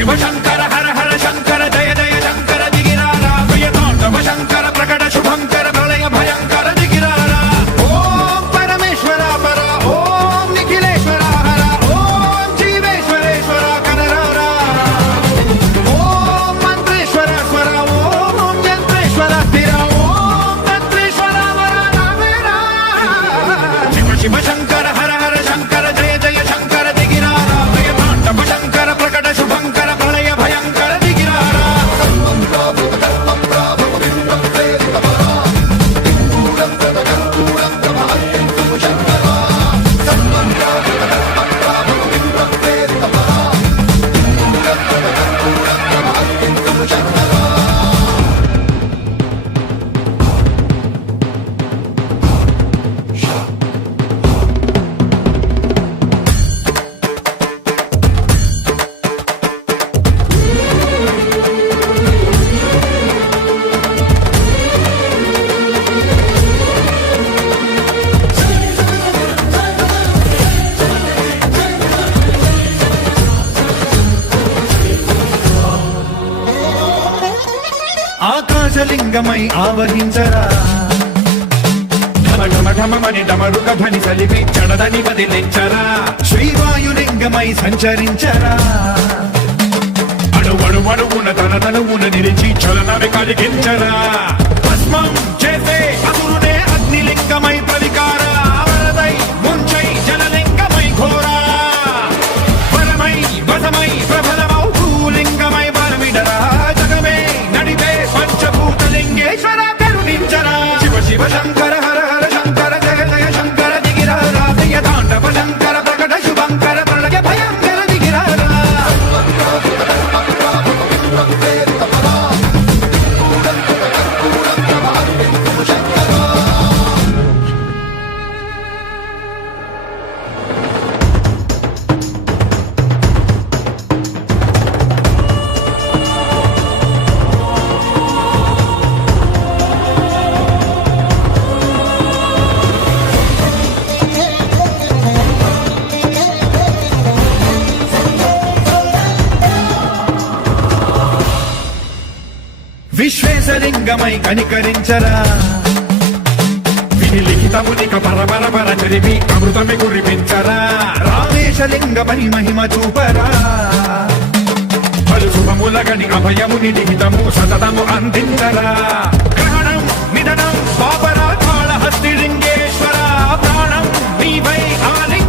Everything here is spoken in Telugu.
శివ శంకర హర హర శంకర జయ జయ శంకర దిగిరారా ప్రియతాండవ శంకర ప్రకట శుభంకర ప్రళయ భయంకర దిగిరారా ఓం పరమేశ్వర పర ఓం నిఖిలేశ్వర హర ఓం జీవేశ్వరేశ్వర కనరారా ఓం మంత్రేశ్వర స్వర ఓం యంత్రేశ్వర స్థిర ఓం తంత్రేశ్వర వర నావేరా శివ శివ శంకర హర హర శంకర జయ జయ శంకర దిగిరారా ప్రియతాండవ శంకర ప్రకట శుభంకర ప్రళయ భయంకర దిగిరారా ఆకాశలింగమై ఆవహించరా ఢమ ఢమ ఢమమని డమరుక ధ్వని సలిపి చడదని వదిలించరా శ్రీవాయులింగమై సంచరించరా అణువణువున తన తనువున నిలిచి చలనవి కలిగించరా భస్మం చేసే అసురునే అగ్నిలింగమై ప్రవికార వరదై ముంచై జలలింగమై ఘోరా వరమై వసమై ప్రబలమౌ భూలింగమై బలమిడరా జగమే నడిపే పంచభూతలింగేశ్వర కరుణించరా శివ శివ శంకర హర హర శంకర జయ జయ శంకర దిగిరారా ప్రియతాండవ శంకర ప్రకట శుభంకర ప్రళయ భయంకర దిగిరారా విశ్వేశలింగమై కనికరించరా విధి లిఖితమునిక పరపర చరివి అమృతమి కురిపించరా రామేశలింగమై మహిమ చూపరా పలు శుభములగని అభయముని లిఖితము సతతము అందించరా గ్రహణం నిధనం పాపరా కాళహస్తి లింగేశ్వర ప్రాణం నీవై ఆలి